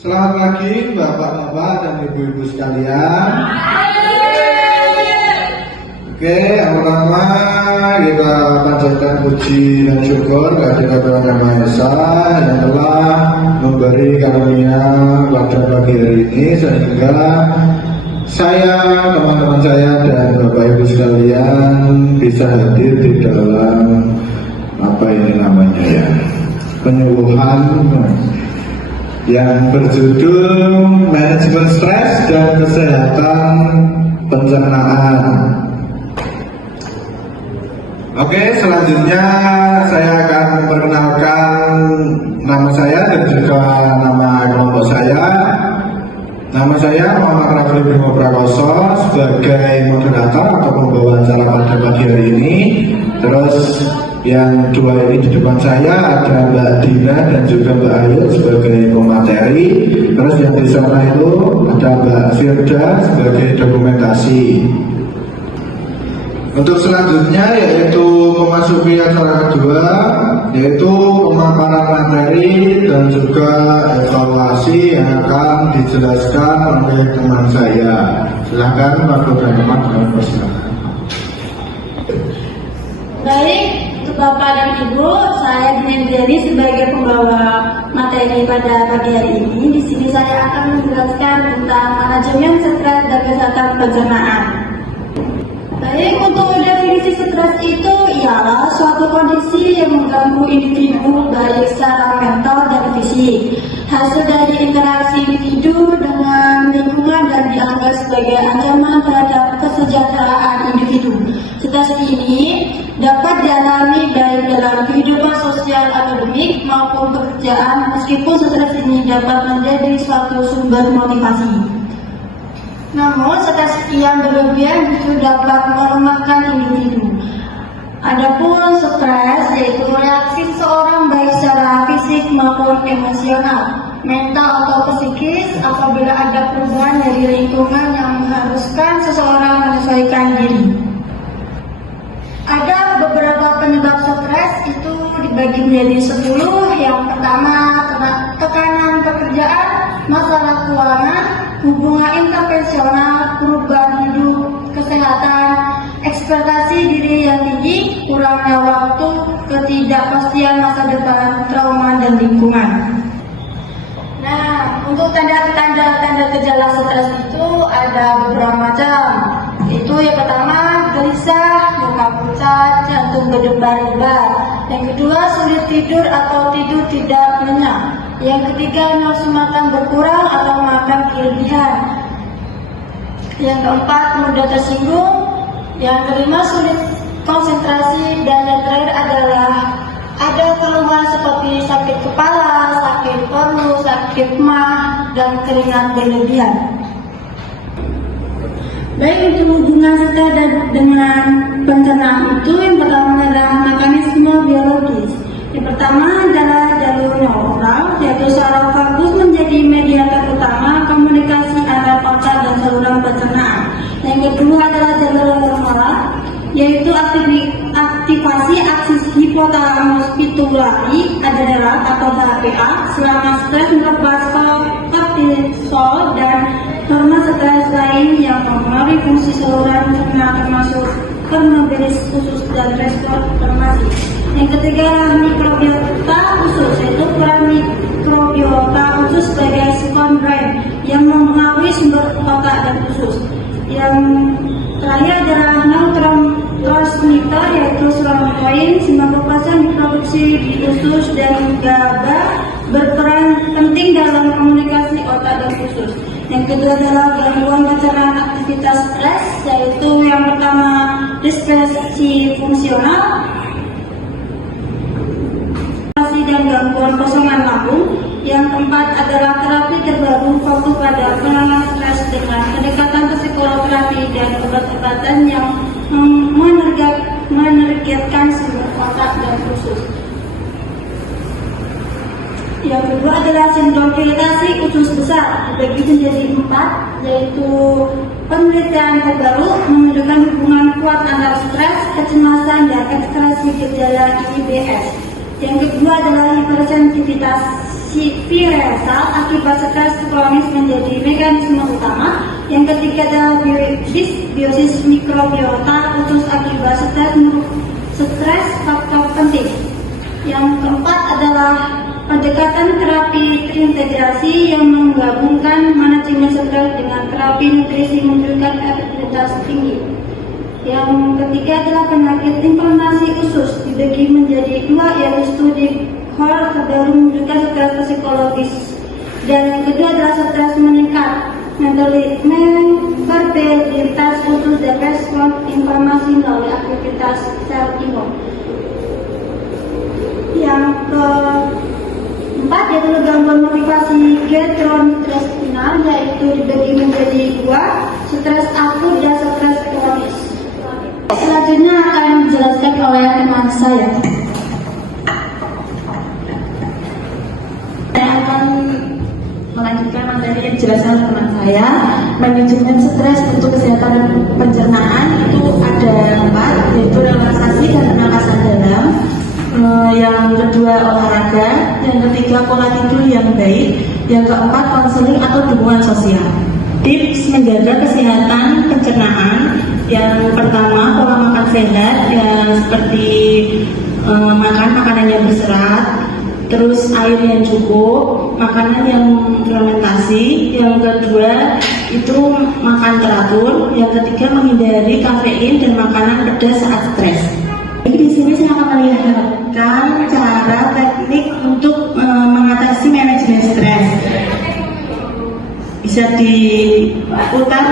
Selamat pagi Bapak-bapak dan Ibu-ibu sekalian. Oke, yang pertama kita panjatkan puji dan syukur kehadirat Tuhan Yang Maha Esa yang telah memberi karunia pada pagi hari ini sehingga saya, teman-teman saya dan Bapak Ibu sekalian bisa hadir di dalam penyuluhan yang berjudul Manajemen Stres dan Kesehatan Pencernaan. Oke, selanjutnya saya akan memperkenalkan nama saya dan juga nama kelompok saya. Nama saya Muhammad Rafli Bimo Prakoso sebagai moderator atau pembawa acara pada pagi hari ini. Terus yang dua ini di depan saya ada Mbak Dina dan juga Mbak Ayu sebagai pemateri. Terus yang di sana itu ada Mbak Firda sebagai dokumentasi. Untuk selanjutnya yaitu memasuki acara kedua, yaitu pemaparan materi dan juga evaluasi yang akan dijelaskan oleh teman saya. Silakan Pak dan teman dengan persilakan. Baik, untuk Bapak dan Ibu, saya Dini sebagai pembawa materi pada pagi hari ini. Di sini saya akan menjelaskan tentang manajemen stres dan kesehatan pencernaan. Baik, untuk definisi stres itu ialah suatu kondisi yang mengganggu individu baik secara mental dan fisik. Hasil dari interaksi individu dengan lingkungan dan dianggap sebagai ancaman terhadap kesejahteraan individu. Stres ini dapat dialami baik dalam kehidupan sosial akademik maupun pekerjaan, meskipun stres ini dapat menjadi suatu sumber motivasi. Namun, stres yang berlebihan justru dapat melemahkan individu. Adapun stres yaitu reaksi seseorang baik secara fisik maupun emosional, mental atau psikis apabila ada perubahan dari lingkungan yang mengharuskan seseorang menyesuaikan diri. Ada beberapa penyebab stres itu dibagi menjadi 10. Yang pertama, tekanan pekerjaan, masalah keuangan, hubungan interpersonal, perubahan hidup, kesehatan, ekspektasi diri yang tinggi, kurangnya waktu, ketidakpastian masa depan, trauma, dan lingkungan. Nah, untuk tanda gejala stres itu ada beberapa macam. Itu yang pertama, gelisah, muka pucat, jantung berdebar-debar. Yang kedua, sulit tidur atau tidur tidak nyenyak. Yang ketiga, nafsu makan berkurang atau makan berlebihan. Yang keempat, mudah tersinggung. Yang kelima, sulit konsentrasi. Dan yang terakhir adalah ada keluhan seperti sakit kepala, sakit perut, sakit mah, dan keringat berlebihan. Baik, untuk hubungan stres dengan pencernaan itu yang pertama adalah mekanisme biologis. Yang pertama adalah jalur neural, yaitu saraf vagus menjadi mediator utama komunikasi antara otak dan saluran pencernaan. Yang kedua adalah jalur hormonal, yaitu aktivasi aksis hipotalamus pitulari adrenal atau HPA selama stres melepaskan kortisol dan hormon stres lain yang mempengaruhi fungsi saluran pencernaan termasuk permeabilis usus dan respon formasi. Yang ketiga, mikrobiota usus, yaitu peran mikrobiota usus sebagai sponsor yang mempengaruhi sumber otak dan usus. Yang terakhir adalah neurotransmitter, yaitu serotonin 90% diproduksi di usus dan GABA berperan penting dalam komunikasi otak dan usus. Yang kedua adalah gangguan pencernaan aktivitas stres, yaitu yang pertama disfungsi fungsional dan gangguan kosongan lambung. Yang keempat adalah terapi terbaru fokus pada penanganan stres dengan pendekatan psikoterapi dan obat-obatan yang menargetkan sumber otak dan usus. Yang kedua adalah sindrom iritasi usus besar, dibagi menjadi 4, yaitu penelitian terbaru menunjukkan hubungan kuat antara stres, kecemasan, dan ekspresi gejala IBS. Yang kedua adalah hipersensitivitas result akibat stres kronis menjadi mekanisme utama. Yang ketiga adalah disbiosis mikrobiota usus akibat stres faktor penting. Yang keempat adalah pendekatan terapi terintegrasi yang menggabungkan manajemen stres dengan terapi nutrisi menunjukkan efektivitas tinggi. Yang ketiga adalah penyakit inflamasi usus dibagi menjadi dua, yaitu studi Hall baru menunjukkan stres psikologis, dan yang kedua adalah stres meningkat verbalitas usus dan respon inflamasi melalui aktivitas sel imun. Yang keempat yaitu gangguan motivasi gastrointestinal, yaitu dibagi menjadi dua, stres akut dan stres kronis. Selanjutnya akan dijelaskan oleh teman saya. Saya akan melanjutkan materi yang dijelaskan oleh teman saya. Manajemen stres untuk kesehatan pencernaan itu ada 4, yaitu relaksasi dan pernapasan dalam. Yang kedua olahraga, yang ketiga pola tidur yang baik, yang keempat konseling atau dukungan sosial. Tips menjaga kesehatan pencernaan, yang pertama pola makan sehat, yang seperti makan makanan yang berserat, terus air yang cukup, makanan yang fermentasi, yang kedua itu makan teratur, yang ketiga menghindari kafein dan makanan pedas saat stres. Jadi di sini saya akan melihatkan cara teknik untuk mengatasi manajemen stres. Bisa diputar.